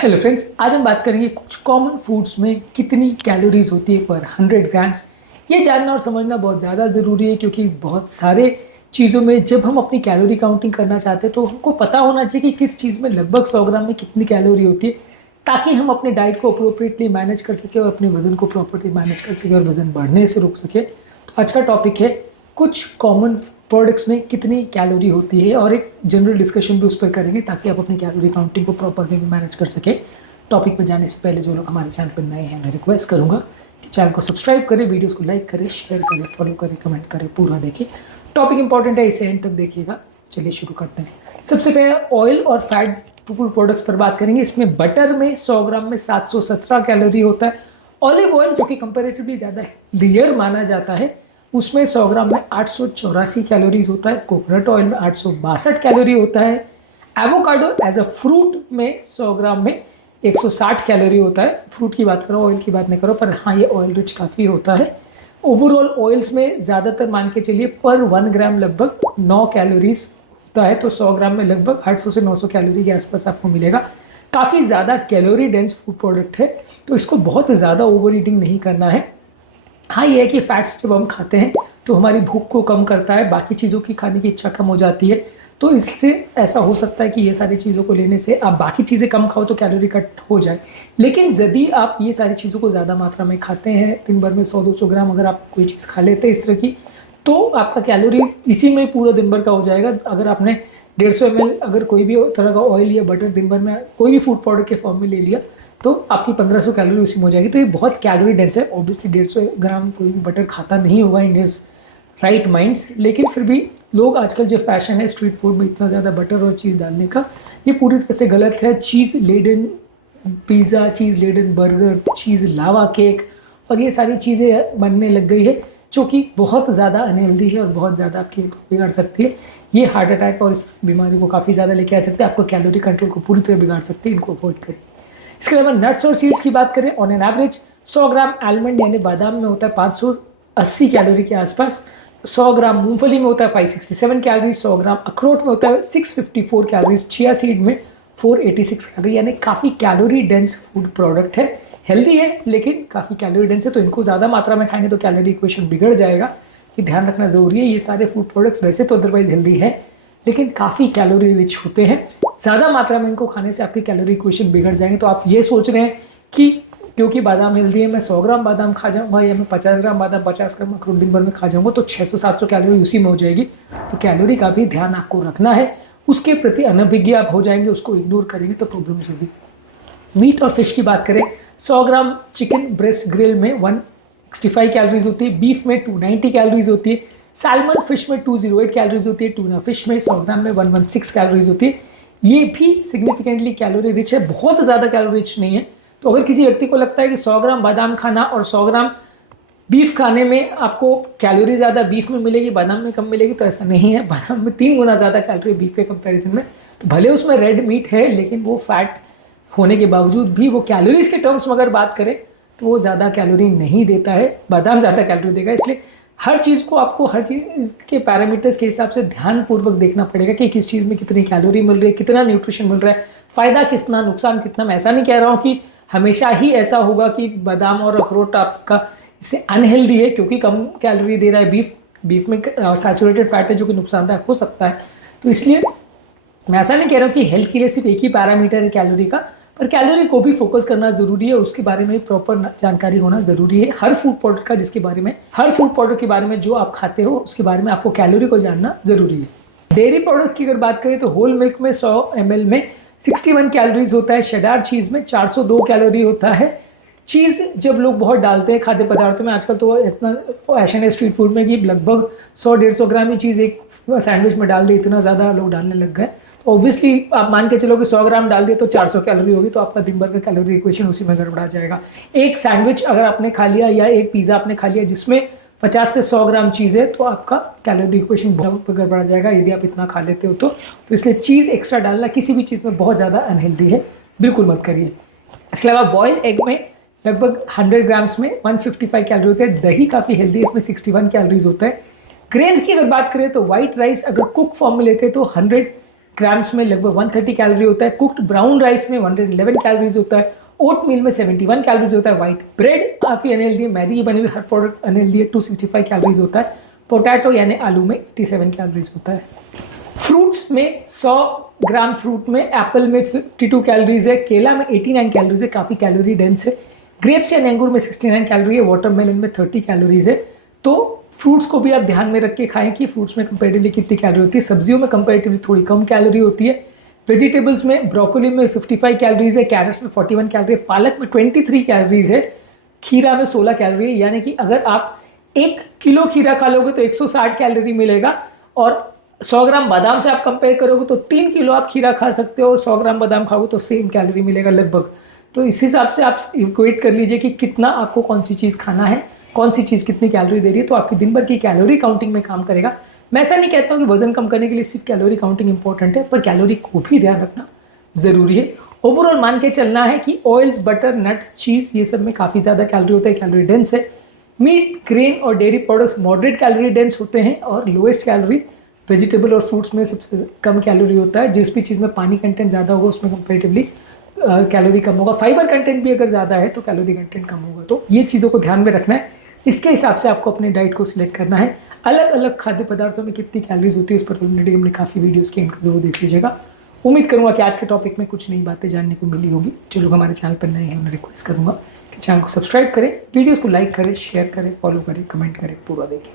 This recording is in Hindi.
हेलो फ्रेंड्स, आज हम बात करेंगे कुछ कॉमन फूड्स में कितनी कैलोरीज होती है पर 100 ग्राम्स। ये जानना और समझना बहुत ज़्यादा ज़रूरी है क्योंकि बहुत सारे चीज़ों में जब हम अपनी कैलोरी काउंटिंग करना चाहते हैं तो हमको पता होना चाहिए कि किस चीज़ में लगभग 100 ग्राम में कितनी कैलोरी होती है, ताकि हम अपने डाइट को अप्रोप्रिएटली मैनेज कर सकें और अपने वज़न को प्रॉपर्ली मैनेज कर सकें और वज़न बढ़ने से रोक सकें। तो आज का टॉपिक है कुछ कॉमन प्रोडक्ट्स में कितनी कैलोरी होती है और एक जनरल डिस्कशन भी उस पर करेंगे ताकि आप अपनी कैलोरी काउंटिंग को प्रॉपर वे में मैनेज कर सकें। टॉपिक पर जाने से पहले जो लोग हमारे चैनल पर नए हैं मैं रिक्वेस्ट करूंगा कि चैनल को सब्सक्राइब करें, वीडियोस को लाइक करें, शेयर करें, फॉलो करें, कमेंट करें, पूरा देखें। टॉपिक इंपॉर्टेंट है, इसे एंड तक देखिएगा। चलिए शुरू करते हैं। सबसे पहले ऑयल और फैट फूड प्रोडक्ट्स पर बात करेंगे। इसमें बटर में 100 ग्राम में 717 कैलोरी होता है। ऑलिव ऑयल जो कि कंपेरेटिवली ज़्यादा हेल्दियर माना जाता है, उसमें 100 ग्राम में 884 कैलोरीज होता है। कोकोनट ऑयल में 862 कैलोरी होता है। एवोकाडो एज अ फ्रूट में 100 ग्राम में 160 कैलोरी होता है। फ्रूट की बात करो, ऑयल की बात नहीं करो, पर हाँ ये ऑयल रिच काफ़ी होता है। ओवरऑल ऑयल्स में ज़्यादातर मान के चलिए पर 1 ग्राम लगभग 9 कैलोरीज होता है। तो 100 ग्राम में लगभग 800 से 900 कैलोरी के आसपास आपको मिलेगा। काफ़ी ज़्यादा कैलोरी डेंस फूड प्रोडक्ट है, तो इसको बहुत ज़्यादा ओवर ईटिंग नहीं करना है। हाँ ये है कि फैट्स जब हम खाते हैं तो हमारी भूख को कम करता है, बाकी चीज़ों की खाने की इच्छा कम हो जाती है। तो इससे ऐसा हो सकता है कि ये सारी चीज़ों को लेने से आप बाकी चीज़ें कम खाओ तो कैलोरी कट हो जाए। लेकिन यदि आप ये सारी चीज़ों को ज़्यादा मात्रा में खाते हैं, दिन भर में 100-200 ग्राम अगर आप कोई चीज़ खा लेते हैं इस तरह की, तो आपका कैलोरी इसी में पूरा दिन भर का हो जाएगा। अगर आपने 150 ml अगर कोई भी तरह का ऑयल या बटर दिन भर में कोई भी फूड प्रोडक्ट के फॉर्म में ले लिया तो आपकी 1500 कैलोरी उसी में हो जाएगी। तो ये बहुत कैलोरी डेंस है। ऑब्वियसली 150 ग्राम कोई भी बटर खाता नहीं होगा इन हिज राइट माइंड्स, लेकिन फिर भी लोग आजकल जो फैशन है स्ट्रीट फूड में इतना ज़्यादा बटर और चीज़ डालने का, ये पूरी तरह से गलत है। चीज़ लेडन पिज़्ज़ा, चीज़ लेडन बर्गर, चीज़ लावा केक और ये सारी चीज़ें बनने लग गई है जो कि बहुत ज़्यादा अनहेल्दी है और बहुत ज़्यादा आपकी हेल्थ को बिगाड़ सकती है। ये हार्ट अटैक और इस बीमारी को काफ़ी ज़्यादा लेके आ सकते हैं, आपको कैलोरी कंट्रोल को पूरी तरह बिगाड़ सकते हैं। इनको अवॉइड करिए। इसके अलावा नट्स और सीड्स की बात करें, on an average 100 gram almond यानी बादाम में होता है 580 कैलोरी के आसपास। 100 ग्राम मूंगफली में होता है 567 कैलोरी। 100 ग्राम अखरोट में होता है 654 कैलोरीज। चिया सीड में 486 कैलोरी, यानी काफ़ी कैलोरी डेंस फूड प्रोडक्ट है। हेल्दी है लेकिन काफ़ी कैलोरी डेंस है, तो इनको ज़्यादा मात्रा में खाएंगे तो कैलोरी इक्वेशन बिगड़ जाएगा। ये ध्यान रखना ज़रूरी है। ये सारे फूड प्रोडक्ट्स वैसे तो अदरवाइज हेल्दी है लेकिन काफ़ी कैलोरी रिच होते हैं। ज़्यादा मात्रा में इनको खाने से आपकी कैलोरी इक्वेशन बिगड़ जाएंगे। तो आप ये सोच रहे हैं कि क्योंकि बादाम हेल्दी है मैं 100 ग्राम बादाम खा जाऊंगा या मैं 50 ग्राम बादाम 50 ग्राम अखरोट दिन भर में खा जाऊंगा तो 600-700 कैलोरी उसी में हो जाएगी। तो कैलोरी का भी ध्यान आपको रखना है, उसके प्रति अनभिज्ञ आप हो जाएंगे, उसको इग्नोर करेंगे तो प्रॉब्लम्स होगी। मीट और फिश की बात करें, 100 ग्राम चिकन ब्रेस्ट ग्रिल में 165 कैलोरीज होती है। बीफ में 290 कैलोरीज होती है। सैल्मन फिश में 208 कैलोरीज होती है। टूना फिश में 100 ग्राम में 116 कैलोरीज होती है। ये भी सिग्निफिकेंटली कैलोरी रिच है, बहुत ज़्यादा कैलोरी रिच नहीं है। तो अगर किसी व्यक्ति को लगता है कि 100 ग्राम बादाम खाना और 100 ग्राम बीफ खाने में आपको कैलोरी ज़्यादा बीफ में मिलेगी, बादाम में कम मिलेगी, तो ऐसा नहीं है। बादाम में 3 गुना ज़्यादा कैलोरी बीफ के कंपैरिजन में। तो भले उसमें रेड मीट है लेकिन वो फैट होने के बावजूद भी वो कैलोरीज के टर्म्स में अगर बात करें तो वो ज़्यादा कैलोरी नहीं देता है, बादाम ज़्यादा कैलोरी देगा। इसलिए हर चीज़ को आपको हर चीज़ के पैरामीटर्स के हिसाब से ध्यानपूर्वक देखना पड़ेगा कि किस चीज़ में कितनी कैलोरी मिल रही है, कितना न्यूट्रिशन मिल रहा है, फ़ायदा कितना, नुकसान कितना। मैं ऐसा नहीं कह रहा हूँ कि हमेशा ही ऐसा होगा कि बादाम और अखरोट आपका इससे अनहेल्दी है क्योंकि कम कैलोरी दे रहा है। बीफ में सैचुरेटेड फैट है जो कि नुकसानदायक हो सकता है। तो इसलिए मैं ऐसा नहीं कह रहा हूँ कि हेल्थ के लिए सिर्फ एक ही पैरामीटर है कैलोरी का, पर कैलोरी को भी फोकस करना ज़रूरी है, उसके बारे में प्रॉपर जानकारी होना ज़रूरी है। हर फूड प्रोडक्ट का हर फूड प्रोडक्ट के बारे में जो आप खाते हो उसके बारे में आपको कैलोरी को जानना ज़रूरी है। डेयरी प्रोडक्ट्स की अगर बात करें तो होल मिल्क में 100 ml में 61 कैलोरीज होता है। शेडार चीज़ में 402 कैलोरी होता है। चीज़ जब लोग बहुत डालते हैं खाद्य पदार्थों में, आजकल तो इतना फैशन है स्ट्रीट फूड में कि लगभग 100-150 ग्राम ही चीज़ एक सैंडविच में डाल दी, इतना ज़्यादा लोग डालने लग गए। तो ऑब्वियसली आप मान के चलो कि 100 ग्राम डाल दिए तो 400 कैलोरी होगी, तो आपका दिन भर का कैलोरी इक्वेशन उसी में गड़बड़ा जाएगा। एक सैंडविच अगर आपने खा लिया या एक पिज़्ज़ा आपने खा लिया जिसमें 50 से 100 ग्राम चीज़ है तो आपका कैलोरी इक्वेशन बहुत गड़बड़ा जाएगा यदि आप इतना खा लेते हो तो इसलिए चीज़ एक्स्ट्रा डालना किसी भी चीज़ में बहुत ज़्यादा अनहेल्दी है, बिल्कुल मत करिए। इसके अलावा बॉयल एग में लगभग 100 ग्राम्स में 155 कैलोरी होते हैं। दही काफ़ी हेल्दी है, इसमें 61 कैलोरीज होता है। ग्रेन्स की अगर बात करें तो वाइट राइस अगर कुक फॉर्म में लेते हैं तो 100 ग्राम्स में लगभग 130 कैलोरी होता है। कुक्ड ब्राउन राइस में 111 कैलोरीज होता है। ओट मील में 71 कैलोरीज होता है। व्हाइट ब्रेड काफ़ी अनहेल्दी है, मैदे की बनी हुई हर प्रोडक्ट अनहेल्दी है, 265 कैलोरीज होता है। पोटैटो यानी आलू में 87 कैलोरीज होता है। फ्रूट्स में 100 ग्राम फ्रूट में एप्पल में 52 कैलोरीज है, केला में 89 कैलोरीज है, काफ़ी कैलोरी डेंस है। ग्रेप्स या अंगूर में 69 कैलोरी है, वाटरमेलन में 30 कैलोरीज है। तो फ्रूट्स को भी आप ध्यान में रख के खाएं कि फ्रूट्स में कंपेरेटिवली कितनी कैलोरी होती है। सब्जियों में कंपेरेटिवली थोड़ी कम कैलोरी होती है। वेजिटेबल्स में ब्रोकोली में 55 कैलोरीज है, कैरेट्स में 41 कैलोरी है, पालक में 23 कैलोरीज है, खीरा में 16 कैलोरी है। यानी कि अगर आप 1 किलो खीरा खा लोगे तो 160 कैलोरी मिलेगा, और 100 ग्राम बादाम से आप कंपेयर करोगे तो 3 किलो आप खीरा खा सकते हो, और 100 ग्राम बादाम खाओगे तो सेम कैलोरी मिलेगा लगभग। तो इस हिसाब से आप इक्वेट कर लीजिए कि कितना आपको कौन सी चीज़ खाना है, कौन सी चीज़ कितनी कैलोरी दे रही है, तो आपकी दिन भर की कैलोरी काउंटिंग में काम करेगा। मैं ऐसा नहीं कहता हूँ कि वजन कम करने के लिए सिर्फ कैलोरी काउंटिंग इंपॉर्टेंट है, पर कैलोरी को भी ध्यान रखना ज़रूरी है। ओवरऑल मान के चलना है कि ऑयल्स, बटर, नट, चीज़, ये सब में काफ़ी ज़्यादा कैलोरी होता है, कैलोरी डेंस है। मीट, ग्रेन और dairy products moderate calorie dense होते हैं, और लोएस्ट कैलोरी वेजिटेबल और फ्रूट्स में सबसे कम कैलोरी होता है। जिस भी चीज़ में पानी कंटेंट ज़्यादा होगा उसमें कंपेरेटिवली कैलोरी कम होगा। फाइबर कंटेंट भी अगर ज़्यादा है तो कैलोरी कंटेंट कम होगा। तो ये चीज़ों को ध्यान में रखना है, इसके हिसाब से आपको अपने डाइट को सिलेक्ट करना है। अलग अलग खाद्य पदार्थों में कितनी कैलोरीज होती है उस पर ऑलरेडी हमने काफ़ी वीडियोज़ की, इनको जरूर देख लीजिएगा। उम्मीद करूँगा कि आज के टॉपिक में कुछ नई बातें जानने को मिली होगी। जो लोग हमारे चैनल पर नए हैं उन्हें रिक्वेस्ट करूँगा कि चैनल को सब्सक्राइब करें, वीडियोज़ को लाइक करें, शेयर करें, फॉलो करें, कमेंट करें, पूरा देखें।